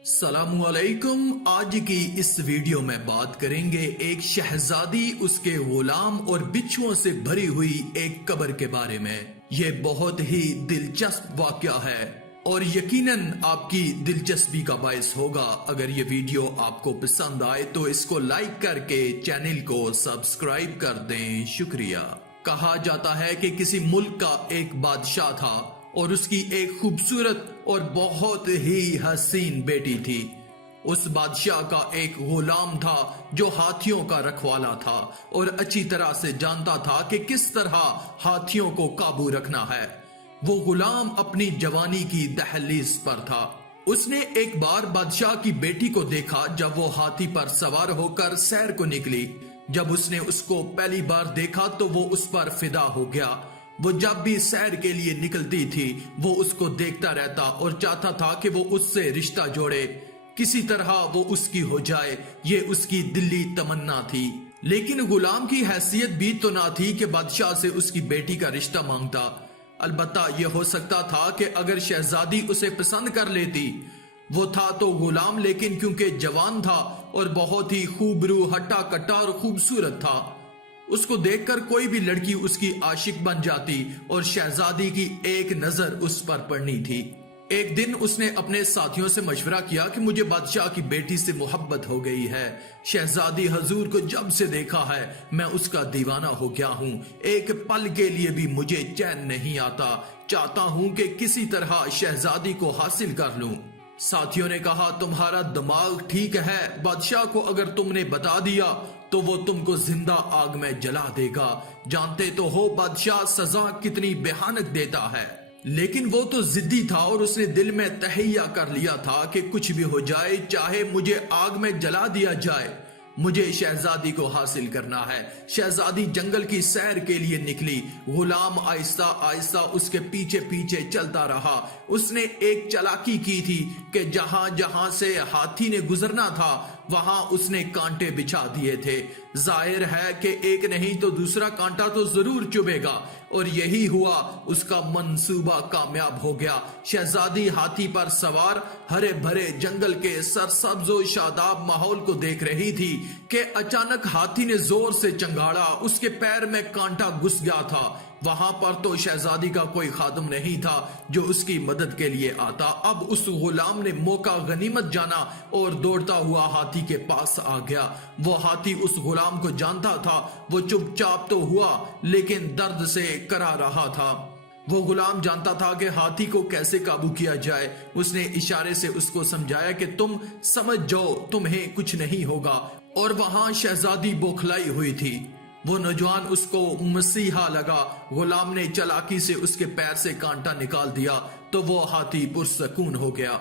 अस्सलामु अलैकुम। आज की इस वीडियो में बात करेंगे एक शहजादी, उसके गुलाम और बिच्छुओं से भरी हुई एक कब्र के बारे में। ये बहुत ही दिलचस्प वाकया है और यकीनन आपकी दिलचस्पी का बायस होगा। अगर ये वीडियो आपको पसंद आए तो इसको लाइक करके चैनल को सब्सक्राइब कर दें, शुक्रिया। कहा जाता है कि किसी मुल्क का एक बादशाह था और उसकी एक खूबसूरत और बहुत ही हसीन बेटी थी। उस बादशाह का एक गुलाम था जो हाथियों का रखवाला था और अच्छी तरह से जानता था कि किस तरह हाथियों को काबू रखना है। वो गुलाम अपनी जवानी की दहलीज पर था। उसने एक बार बादशाह की बेटी को देखा जब वो हाथी पर सवार होकर सैर को निकली। जब उसने उसको पहली बार देखा तो वो उस पर फिदा हो गया। वो जब भी सैर के लिए निकलती थी वो उसको देखता रहता और चाहता था कि वो उससे रिश्ता जोड़े, किसी तरह वो उसकी हो जाए। ये उसकी दिली तमन्ना थी। लेकिन गुलाम की हैसियत भी तो ना थी कि बादशाह से उसकी बेटी का रिश्ता मांगता। अलबत्ता ये हो सकता था कि अगर शहजादी उसे पसंद कर लेती। वो था तो गुलाम, लेकिन क्योंकि जवान था और बहुत ही खूबरू, हट्टा कट्टा और खूबसूरत था, उसको देखकर कोई भी लड़की उसकी आशिक बन जाती और शहजादी की एक नजर उस पर पड़नी थी। एक दिन उसने अपने साथियों से मशवरा किया कि मुझे बादशाह की बेटी से मोहब्बत हो गई है। शहजादी हजूर को जब से देखा है मैं उसका दीवाना हो गया हूँ। एक पल के लिए भी मुझे चैन नहीं आता। चाहता हूँ कि किसी तरह शहजादी को हासिल कर लूं। साथियों ने कहा, तुम्हारा दिमाग ठीक है। बादशाह को अगर तुमने बता दिया तो वो तुमको जिंदा आग में जला देगा। जानते तो हो बादशाह सजा कितनी भयानक देता है। लेकिन वो तो जिद्दी था और उसने दिल में तहैया कर लिया था कि कुछ भी हो जाए, चाहे मुझे आग में जला दिया जाए, मुझे शहजादी को हासिल करना है। शहजादी जंगल की सैर के लिए निकली। गुलाम आहिस्ता आहिस्ता उसके पीछे पीछे चलता रहा। उसने एक चालाकी की थी कि जहां जहां से हाथी ने गुजरना था वहां उसने कांटे बिछा दिए थे। जाहिर है कि एक नहीं तो दूसरा कांटा तो जरूर चुभेगा, और यही हुआ। उसका मंसूबा कामयाब हो गया। शहजादी हाथी पर सवार हरे भरे जंगल के सरसब्ज और शादाब माहौल को देख रही थी कि अचानक हाथी ने जोर से चंगाड़ा। उसके पैर में कांटा घुस गया था। वहां पर तो शहजादी का कोई खादम नहीं था जो उसकी मदद के लिए आता। अब उस गुलाम ने मौका गनीमत जाना और दौड़ता हुआ हाथी के पास आ गया। वो हाथी उस गुलाम को जानता था। वो चुपचाप तो हुआ लेकिन दर्द से करा रहा था। वो गुलाम जानता था कि हाथी को कैसे काबू किया जाए। उसने इशारे से उसको समझाया कि तुम समझ जाओ, तुम्हें कुछ नहीं होगा। और वहां शहजादी बौखलाई हुई थी। वो नौजवान उसको मसीहा लगा। गुलाम ने चालाकी से उसके पैर से कांटा निकाल दिया तो वो हाथी पुरसकून हो गया।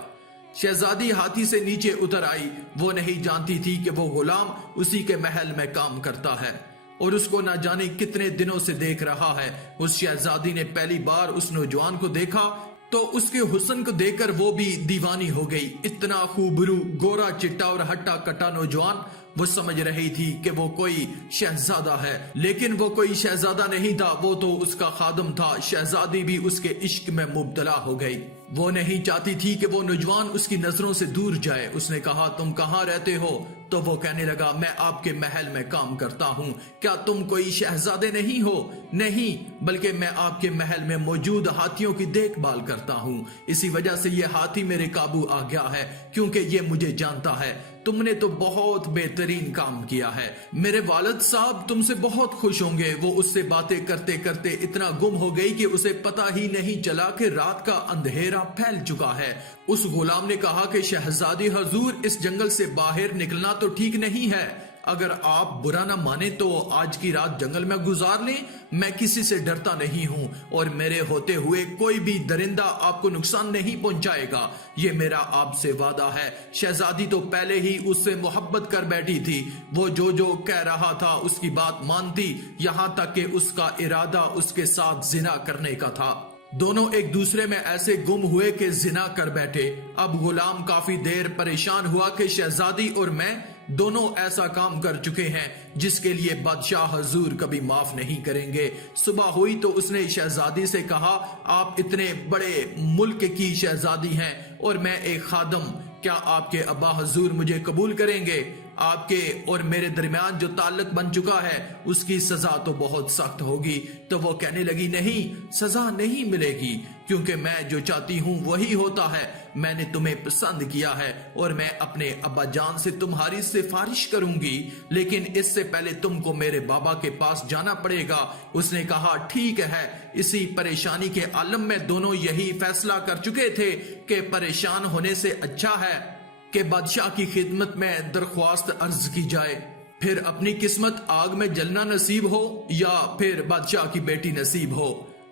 शहजादी हाथी से नीचे उतर आई। वो नहीं जानती थी कि वो गुलाम उसी के महल में काम करता है और उसको ना जाने कितने दिनों से देख रहा है। उस शहजादी ने पहली बार उस नौजवान को देखा तो उसके हुस्न को देखकर वो भी दीवानी हो गई। इतना खूबरू, गोरा चिट्टा और हट्टा कट्टा नौजवान। वो समझ रही थी कि वो कोई शहजादा है, लेकिन वो कोई शहजादा नहीं था, वो तो उसका खादम था। शहजादी भी उसके इश्क में मुब्तला हो गई। वो नहीं चाहती थी कि वो नौजवान उसकी नजरों से दूर जाए। उसने कहा, तुम कहाँ रहते हो? तो वो कहने लगा, मैं आपके महल में काम करता हूँ। क्या तुम कोई शहजादे नहीं हो? नहीं, बल्कि मैं आपके महल में मौजूद हाथियों की देखभाल करता हूँ। इसी वजह से ये हाथी मेरे काबू आ गया है, क्योंकि ये मुझे जानता है। तुमने तो बहुत बेहतरीन काम किया है। मेरे वालिद साहब तुमसे बहुत खुश होंगे। वो उससे बातें करते करते इतना गुम हो गई कि उसे पता ही नहीं चला कि रात का अंधेरा फैल चुका है। उस गुलाम ने कहा कि शहजादी हजूर, इस जंगल से बाहर निकलना तो ठीक नहीं है। अगर आप बुरा ना माने तो आज की रात जंगल में गुजार लें। मैं किसी से डरता नहीं हूँ और मेरे होते हुए कोई भी दरिंदा आपको नुकसान नहीं पहुंचाएगा। ये मेरा आपसे वादा है। शहजादी तो पहले ही उससे मोहब्बत कर बैठी थी। वो जो जो कह रहा था उसकी बात मानती, यहाँ तक कि उसका इरादा उसके साथ जिना करने का था। दोनों एक दूसरे में ऐसे गुम हुए कि जिना कर बैठे। अब गुलाम काफी देर परेशान हुआ कि शहजादी और मैं दोनों ऐसा काम कर चुके हैं जिसके लिए बादशाह हजूर कभी माफ नहीं करेंगे। सुबह हुई तो उसने शहजादी से कहा, आप इतने बड़े मुल्क की शहजादी हैं और मैं एक खादम, क्या आपके अब्बा हजूर मुझे कबूल करेंगे? आपके और मेरे दरमियान जो ताल्लुक बन चुका है उसकी सजा तो बहुत सख्त होगी। तो वो कहने लगी, नहीं, सजा नहीं मिलेगी, क्योंकि मैं जो चाहती हूँ वही होता है। मैंने तुम्हें पसंद किया है और मैं अपने अब्बा जान से तुम्हारी सिफारिश करूंगी, लेकिन इससे पहले तुमको मेरे बाबा के पास जाना पड़ेगा। उसने कहा, ठीक है। इसी परेशानी के आलम में दोनों यही फैसला कर चुके थे कि परेशान होने से अच्छा है कि बादशाह की खिदमत में दरख्वास्त अर्ज की जाए, फिर अपनी किस्मत आग में जलना नसीब हो या फिर बादशाह की बेटी नसीब हो।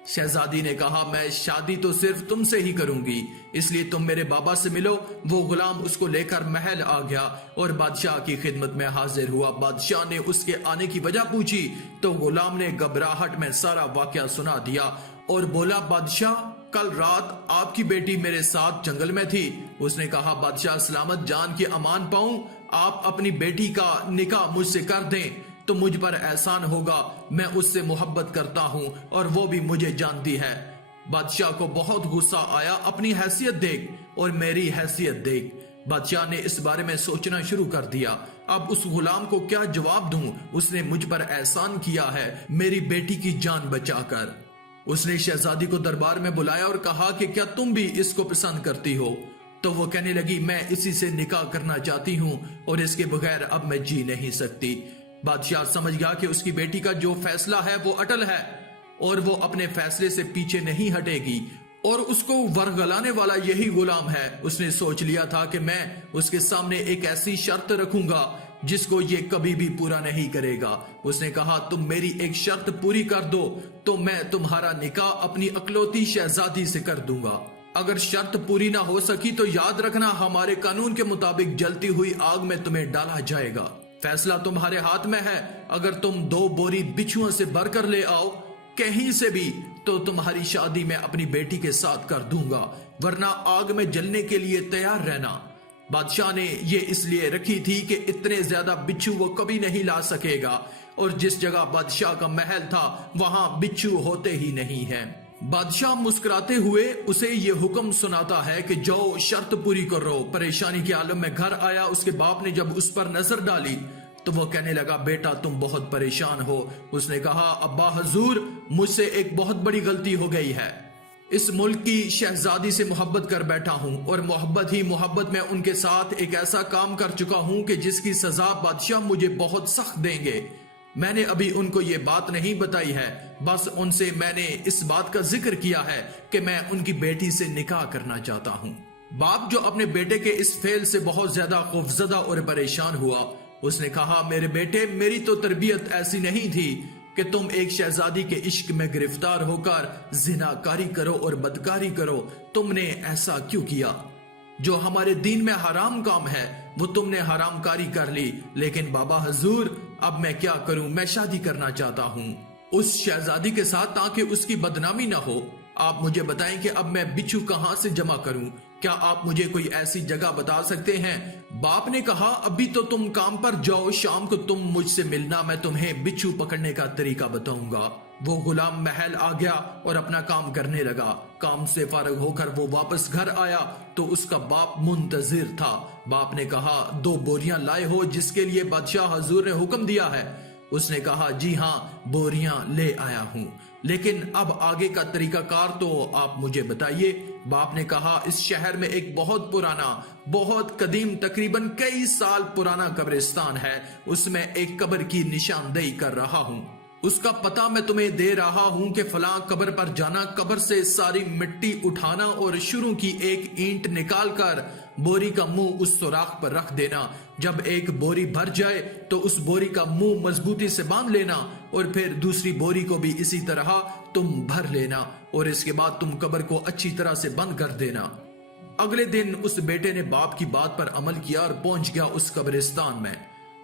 शहजादी ने कहा, मैं शादी तो सिर्फ तुमसे ही करूंगी, इसलिए तुम मेरे बाबा से मिलो। वो गुलाम उसको लेकर महल आ गया और बादशाह की खिदमत में हाजिर हुआ। बादशाह ने उसके आने की वजह पूछी तो गुलाम ने घबराहट में सारा वाकया सुना दिया और बोला, बादशाह, कल रात आपकी बेटी मेरे साथ जंगल में थी। उसने कहा, बादशाह, सलामत जान की अमान पाऊं, आप अपनी बेटी का निकाह मुझसे कर दें तो मुझ पर एहसान होगा। मैं उससे मोहब्बत करता हूँ और वो भी मुझे जानती है। बादशाह को बहुत गुस्सा आया अपनी हैसियत देख और मेरी हैसियत देख। बादशाह ने इस बारे में सोचना शुरू कर दिया, अब उस गुलाम को क्या जवाब दूं? उसने मुझ पर एहसान किया है मेरी बेटी की जान बचाकर। उसने शहजादी को दरबार में बुलाया और कहा कि क्या तुम भी इसको पसंद करती हो? तो वो कहने लगी, मैं इसी से निकाह करना चाहती हूँ और इसके बगैर अब मैं जी नहीं सकती। बादशाह समझ गया कि उसकी बेटी का जो फैसला है वो अटल है और वो अपने फैसले से पीछे नहीं हटेगी और उसको वरगलाने वाला यही गुलाम है। उसने सोच लिया था कि मैं उसके सामने एक ऐसी शर्त रखूंगा जिसको ये कभी भी पूरा नहीं करेगा। उसने कहा, तुम मेरी एक शर्त पूरी कर दो तो मैं तुम्हारा निकाह अपनी अकलौती शहजादी से कर दूंगा। अगर शर्त पूरी ना हो सकी तो याद रखना, हमारे कानून के मुताबिक जलती हुई आग में तुम्हें डाला जाएगा। फैसला तुम्हारे हाथ में है। अगर तुम 2 बोरी बिच्छुओं से भरकर ले आओ कहीं से भी तो तुम्हारी शादी मैं अपनी बेटी के साथ कर दूंगा, वरना आग में जलने के लिए तैयार रहना। बादशाह ने ये इसलिए रखी थी कि इतने ज्यादा बिच्छू वो कभी नहीं ला सकेगा और जिस जगह बादशाह का महल था वहां बिच्छू होते ही नहीं है। बादशाह मुस्कुराते हुए उसे ये हुक्म सुनाता है कि जाओ शर्त पूरी करो। परेशानी के आलम में घर आया। उसके बाप ने जब उस पर नजर डाली तो वो कहने लगा, बेटा तुम बहुत परेशान हो। उसने कहा, अब्बा हजूर, मुझसे एक बहुत बड़ी गलती हो गई है। इस मुल्क की शहजादी से मोहब्बत कर बैठा हूँ और मोहब्बत ही मोहब्बत में उनके साथ एक ऐसा काम कर चुका हूँ कि जिसकी सजा बादशाह मुझे बहुत सख्त देंगे। मैंने अभी उनको ये बात नहीं बताई है, बस उनसे मैंने इस बात का जिक्र किया है कि मैं उनकी बेटी से निकाह करना चाहता हूँ। बाप जो अपने बेटे के इस फेल से बहुत ज्यादा खौफजदा और परेशान हुआ, उसने कहा, मेरे बेटे, मेरी तो तरबियत ऐसी नहीं थी कि तुम एक शहजादी के इश्क में गिरफ्तार होकर जिनाकारी करो और बदकारी करो। तुमने ऐसा क्यों किया? जो हमारे दीन में हराम काम है वो तुमने हराम कारी कर ली। लेकिन बाबा हजूर, अब मैं क्या करूं? मैं शादी करना चाहता हूं उस शहजादी के साथ ताकि उसकी बदनामी ना हो। आप मुझे बताएं कि अब मैं बिच्छू कहां से जमा करूं? क्या आप मुझे कोई ऐसी जगह बता सकते हैं? बाप ने कहा, अभी तो तुम काम पर जाओ, शाम को तुम मुझसे मिलना, मैं तुम्हें बिच्छू पकड़ने का तरीका बताऊंगा। वो गुलाम महल आ गया और अपना काम करने लगा। काम से फारग होकर वो वापस घर आया तो उसका बाप मुंतजिर था। बाप ने कहा, 2 बोरियां लाए हो जिसके लिए बादशाह हजूर ने हुक्म दिया है? उसने कहा, जी हाँ, बोरियां ले आया हूँ, लेकिन अब आगे का तरीकाकार तो आप मुझे बताइए। बाप ने कहा, इस शहर में एक बहुत पुराना, बहुत कदीम, तकरीबन कई साल पुराना कब्रिस्तान है। उसमें एक कब्र की निशानदेही कर रहा हूँ। उसका पता मैं तुम्हें दे रहा हूं कि फलां कब्र पर जाना, कब्र से सारी मिट्टी उठाना और शुरू की एक ईंट निकालकर बोरी का मुंह उस सुराख पर रख देना। जब एक बोरी भर जाए तो उस बोरी का मुंह मजबूती से बांध लेना और फिर दूसरी बोरी को भी इसी तरह तुम भर लेना और इसके बाद तुम कब्र को अच्छी तरह से बंद कर देना। अगले दिन उस बेटे ने बाप की बात पर अमल किया और पहुंच गया उस कब्रिस्तान में।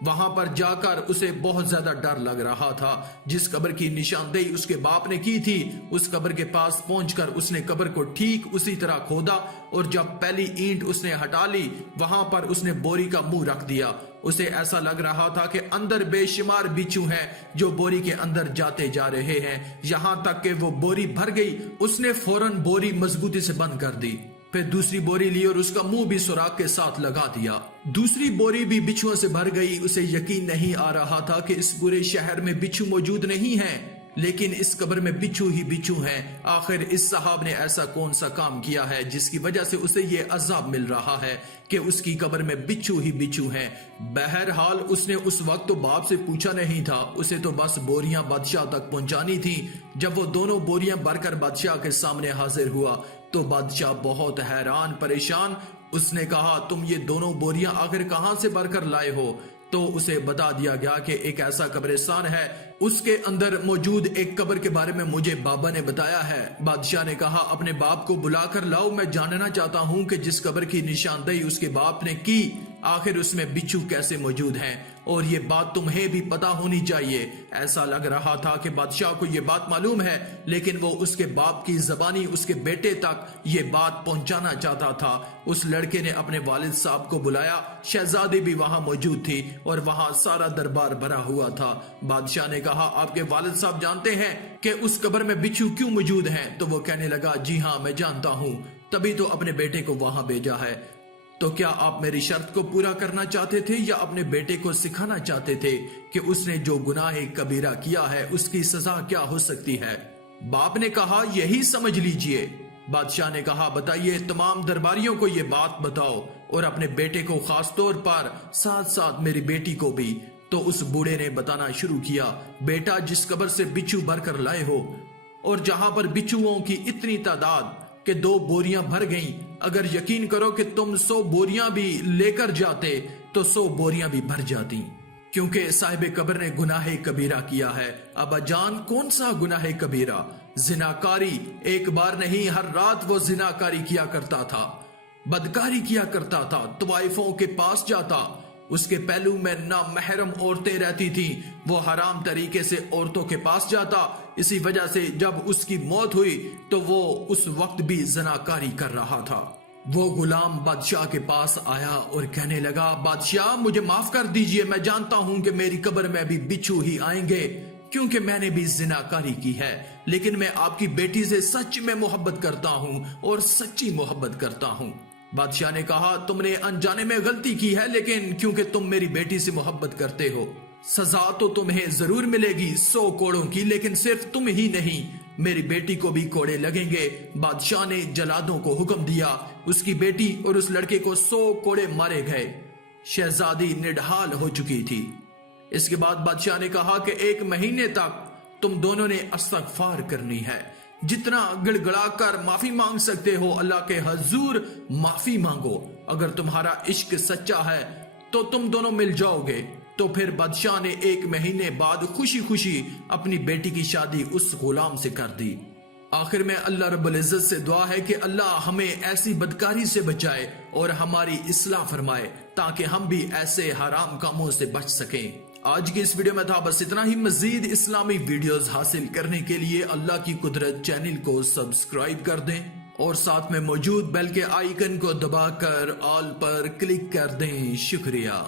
वहां पर जाकर उसे बहुत ज्यादा डर लग रहा था। जिस कब्र की निशानदेही उसके बाप ने की थी, उस कब्र के पास पहुंचकर उसने कब्र को ठीक उसी तरह खोदा और जब पहली ईंट उसने हटा ली, वहां पर उसने बोरी का मुंह रख दिया। उसे ऐसा लग रहा था कि अंदर बेशुमार बिच्छू हैं जो बोरी के अंदर जाते जा रहे हैं। यहां तक कि वो बोरी भर गई। उसने फौरन बोरी मजबूती से बंद कर दी। फिर दूसरी बोरी ली और उसका मुंह भी सुराख के साथ लगा दिया। दूसरी बोरी भी बिच्छुओं से भर गई। उसे यकीन नहीं आ रहा था कि इस पूरे शहर में बिच्छू मौजूद नहीं है, लेकिन इस कब्र में बिच्छू ही बिच्छू हैं। आखिर इस साहब ने ऐसा कौन सा काम किया है जिसकी वजह से उसे ये अजाब मिल रहा है कि उसकी कब्र में बिच्छू ही बिच्छू हैं। बहरहाल उसने उस वक्त तो बाप से पूछा नहीं था, उसे तो बस बोरियां बादशाह तक पहुंचानी थी। जब वो दोनों बोरियां भरकर बादशाह के सामने हाजिर हुआ तो बादशाह बहुत हैरान परेशान। उसने कहा, तुम ये दोनों बोरियां आखिर कहां से भरकर लाए हो? तो उसे बता दिया गया कि एक ऐसा कब्रिस्तान है, उसके अंदर मौजूद एक कब्र के बारे में मुझे बाबा ने बताया है। बादशाह ने कहा, अपने बाप को बुलाकर लाओ, मैं जानना चाहता हूं कि जिस कब्र की निशानदेही उसके बाप ने की, आखिर उसमें बिच्छू कैसे मौजूद हैं, और ये बात तुम्हें भी पता होनी चाहिए। ऐसा लग रहा था कि बादशाह को ये बात मालूम है, लेकिन वो उसके बाप की जबानी उसके बेटे तक ये बात पहुंचाना चाहता था। उस लड़के ने अपने वालिद साहब को बुलाया। शहजादी भी वहां मौजूद थी और वहां सारा दरबार भरा हुआ था। बादशाह ने कहा, आपके वालिद साहब जानते हैं कि उस कब्र में बिच्छू क्यों मौजूद हैं? तो वो कहने लगा, जी हाँ मैं जानता हूँ, तभी तो अपने बेटे को वहां भेजा है। तो क्या आप मेरी शर्त को पूरा करना चाहते थे या अपने बेटे को सिखाना चाहते थे कि उसने जो गुनाह कबीरा किया है उसकी सजा क्या हो सकती है? बाप ने कहा, यही समझ लीजिए। बादशाह ने कहा, बताइए, तमाम दरबारियों को ये बात बताओ और अपने बेटे को खास तौर पर, साथ साथ मेरी बेटी को भी। तो उस बूढ़े ने बताना शुरू किया, बेटा, जिस कब्र से बिच्छू भर कर लाए हो और जहां पर बिच्छुओं की इतनी तादाद कि 2 बोरियां भर गईं, अगर यकीन करो कि तुम 100 बोरियां भी लेकर जाते तो 100 बोरियां भी भर जाती, क्योंकि साहिब कब्र ने गुनाह कबीरा किया है। अब्बा जान, कौन सा गुनाह कबीरा? जिनाकारी। एक बार नहीं, हर रात वो जिनाकारी किया करता था, बदकारी किया करता था, तवाइफों के पास जाता, उसके पहलू में नामहरम औरतें रहती थीं, वो हराम तरीके से औरतों के पास जाता। इसी वजह से जब उसकी मौत हुई तो वो उस वक्त भी ज़नाकारी कर रहा था। वो गुलाम बादशाह के पास आया और कहने लगा, बादशाह मुझे माफ कर दीजिए, मैं जानता हूं कि मेरी कब्र में भी बिच्छू ही आएंगे क्योंकि मैंने भी ज़िनाकारी की है, लेकिन मैं आपकी बेटी से सच में मोहब्बत करता हूं और सच्ची मोहब्बत करता हूं। बादशाह ने कहा, तुमने अनजाने में गलती की है, लेकिन क्योंकि तुम मेरी बेटी से मोहब्बत करते हो, सजा तो तुम्हें जरूर मिलेगी 100 कोड़ों की, लेकिन सिर्फ तुम ही नहीं, मेरी बेटी को भी कोड़े लगेंगे। बादशाह ने जलादों को हुक्म दिया, उसकी बेटी और उस लड़के को 100 कोड़े मारे गए। शहजादी निढाल हो चुकी थी। इसके बाद बादशाह ने कहा कि 1 महीने तक तुम दोनों ने इस्तग़फ़ार करनी है, जितना गिड़गिड़ा कर माफी मांग सकते हो अल्लाह के हजूर माफी मांगो। अगर तुम्हारा इश्क सच्चा है तो तुम दोनों मिल जाओगे। तो फिर बादशाह ने 1 महीने बाद खुशी खुशी अपनी बेटी की शादी उस गुलाम से कर दी। आखिर में अल्लाह रब्बुल इज्जत से दुआ है कि अल्लाह हमें ऐसी बदकारी से बचाए और हमारी इस्लाह फरमाए, ताकि हम भी ऐसे हराम कामों से बच सकें। आज की इस वीडियो में था बस इतना ही। मजीद इस्लामी वीडियोस हासिल करने के लिए अल्लाह की कुदरत चैनल को सब्सक्राइब कर दें और साथ में मौजूद बेल के आइकन को दबाकर ऑल पर क्लिक कर दें। शुक्रिया।